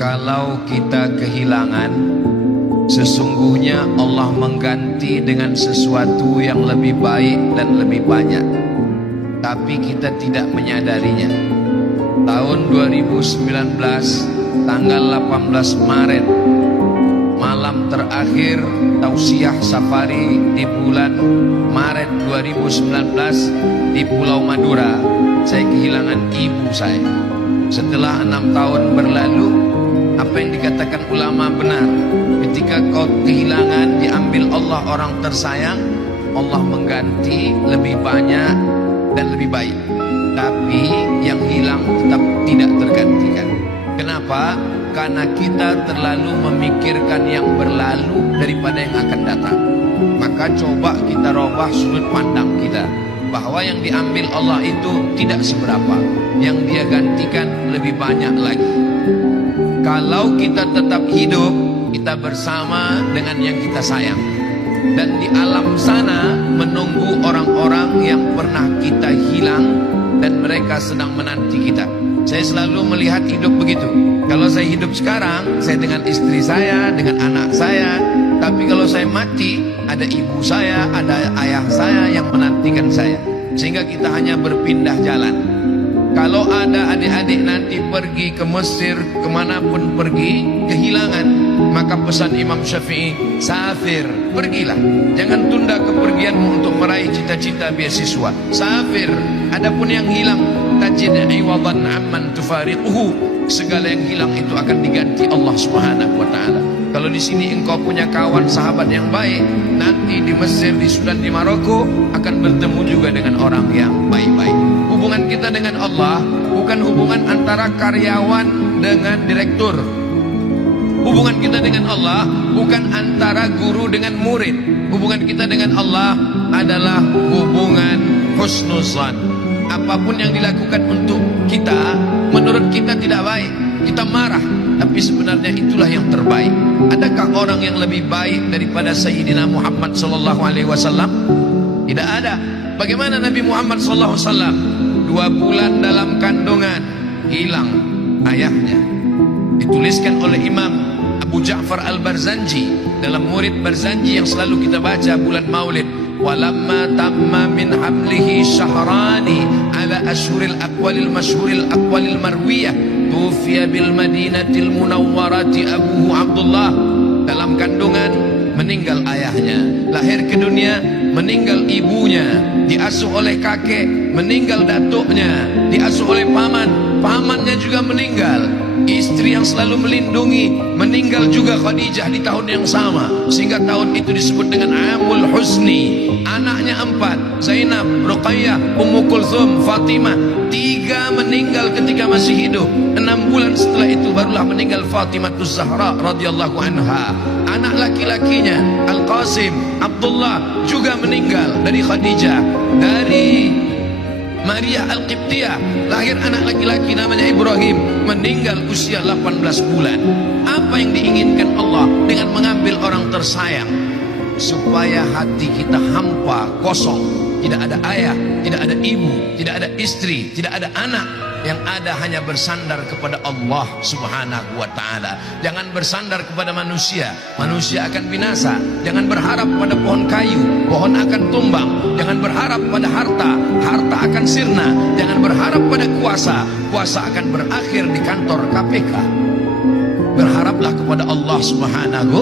Kalau kita kehilangan, sesungguhnya Allah mengganti dengan sesuatu yang lebih baik dan lebih banyak, tapi kita tidak menyadarinya. Tahun 2019 tanggal 18 Maret, malam terakhir tausiah safari di bulan Maret 2019 di Pulau Madura, saya kehilangan ibu saya. Setelah 6 tahun berlalu, apa yang dikatakan ulama benar. Ketika kau kehilangan, diambil Allah orang tersayang, Allah mengganti lebih banyak dan lebih baik, tapi yang hilang tetap tidak tergantikan. Kenapa? Karena kita terlalu memikirkan yang berlalu daripada yang akan datang. Maka coba kita robah sudut pandang kita, bahwa yang diambil Allah itu tidak seberapa, yang dia gantikan lebih banyak lagi. Kalau kita tetap hidup, kita bersama dengan yang kita sayang, dan di alam sana menunggu orang-orang yang pernah kita hilang dan mereka sedang menanti kita. Saya selalu melihat hidup begitu. Kalau saya hidup sekarang, saya dengan istri saya, dengan anak saya. Tapi kalau saya mati, ada ibu saya, ada ayah saya yang menantikan saya. Sehingga kita hanya berpindah jalan. Kalau ada adik-adik nanti pergi ke Mesir, kemanapun pergi, kehilangan, maka pesan Imam Syafi'i, safir, pergilah. Jangan tunda kepergianmu untuk meraih cita-cita beasiswa. Safir. Adapun yang hilang, tajid iwadan amman tufariquhu. Segala yang hilang itu akan diganti Allah Subhanahu wa taala. Kalau di sini engkau punya kawan sahabat yang baik, nanti di Mesir, di Sudan, di Maroko akan bertemu juga dengan orang yang baik-baik. Hubungan kita dengan Allah bukan hubungan antara karyawan dengan direktur. Hubungan kita dengan Allah bukan antara guru dengan murid. Hubungan kita dengan Allah adalah hubungan husnuzan. Apapun yang dilakukan untuk kita, menurut kita tidak baik, kita marah, tapi sebenarnya itulah yang terbaik. Adakah orang yang lebih baik daripada Sayyidina Muhammad SAW? Tidak ada. Bagaimana Nabi Muhammad SAW? 2 bulan dalam kandungan, hilang ayahnya. Dituliskan oleh Imam Abu Ja'far Al-Barzanji dalam Murid Barzanji yang selalu kita baca bulan Maulid. Walamma tamma min hamlihi syahrani ala ashuril aqwalil masyhuril aqwalil marwiyah tufiya bil madinatil munawwarati abuhu Abdullah. Dalam kandungan meninggal ayahnya, lahir ke dunia meninggal ibunya, diasuh oleh kakek, meninggal datuknya, diasuh oleh paman, pamannya juga meninggal. Istri yang selalu melindungi meninggal juga, Khadijah, di tahun yang sama, sehingga tahun itu disebut dengan Amul Husni. Anaknya 4, Zainab, Ruqayyah, Ummu Kulthum, Fatimah. 3 meninggal ketika masih hidup. 6 bulan setelah itu barulah meninggal Fatimah Zahra radhiyallahu anha. Anak laki-lakinya Al-Qasim, Abdullah juga meninggal dari Khadijah. Dari Maria Al-Qibtiyah lahir anak laki-laki namanya Ibrahim, meninggal usia 18 bulan. Apa yang diinginkan Allah dengan mengambil orang tersayang? Supaya hati kita hampa, kosong, tidak ada ayah, tidak ada ibu, tidak ada istri, tidak ada anak. Yang ada hanya bersandar kepada Allah Subhanahu wa ta'ala. Jangan bersandar kepada manusia, manusia akan binasa. Jangan berharap pada pohon kayu, pohon akan tumbang. Jangan berharap pada harta, harta akan sirna. Jangan berharap pada kuasa, kuasa akan berakhir di kantor KPK. Berharaplah kepada Allah Subhanahu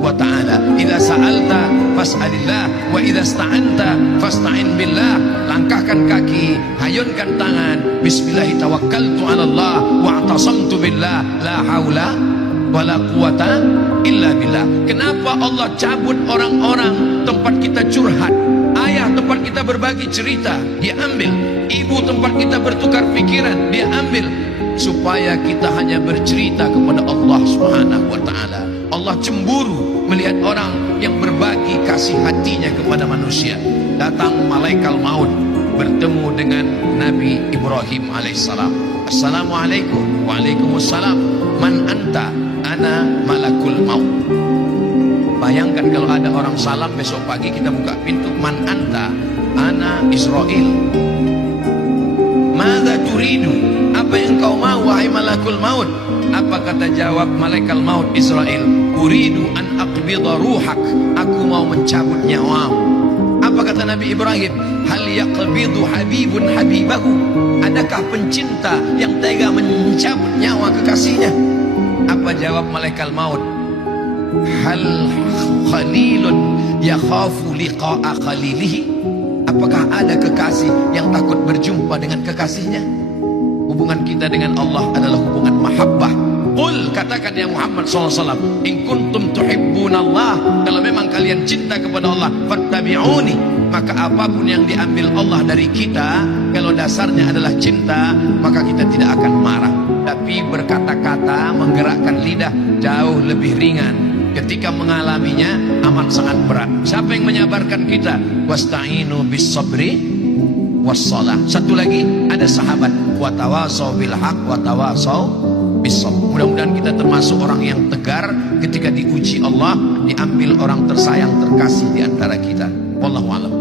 wa ta'ala. Idza sa'alta fas'alillah wa idza sta'anta fasta'in billah. Langkahkan kaki, hayunkan tangan, bismillah tawakkaltu 'ala Allah wa atasamtu billah, la haula wala quwata illa billah. Kenapa Allah cabut orang-orang tempat kita curhat? Ayah tempat kita berbagi cerita, dia ambil. Ibu tempat kita bertukar pikiran, dia ambil. Supaya kita hanya bercerita kepada Allah Subhanahu wa ta'ala. Allah cemburu melihat orang yang berbagi kasih hatinya kepada manusia. Datang malaikat maut bertemu dengan Nabi Ibrahim alaihissalam. Assalamualaikum. Waalaikumsalam. Man anta? Ana malakul maut. Bayangkan kalau ada orang salam besok pagi kita buka pintu, man anta? Ana Israel. Mada turidu? Apa Apa yang kau mau wahai malakul maut? Apa kata jawab malaikat maut Israel? Uridu an aqbida ruhak, aku mau mencabut nyawamu. Apa kata Nabi Ibrahim? Hal yaqbidu habibun habibahu, adakah pencinta yang tega mencabut nyawa kekasihnya? Apa jawab malaikat maut? Hal khalilun yakhafu liqa'a khalilihi, apakah ada kekasih yang takut berjumpa dengan kekasihnya? Hubungan kita dengan Allah adalah hubungan mahabbah. Qul, katakan ya Muhammad SAW, in kuntum tuhibbunallah, kalau memang kalian cinta kepada Allah, fattabi'uni, maka apapun yang diambil Allah dari kita, kalau dasarnya adalah cinta, maka kita tidak akan marah. Tapi berkata-kata, menggerakkan lidah jauh lebih ringan. Ketika mengalaminya amat sangat berat. Siapa yang menyabarkan kita? Wasta'inu bis sabri wassalah. Satu lagi, ada sahabat, watawasau bil haq watawasau bis sabr. Mudah-mudahan kita termasuk orang yang tegar ketika diuji Allah, diambil orang tersayang terkasih di antara kita. Wallahu a'lam.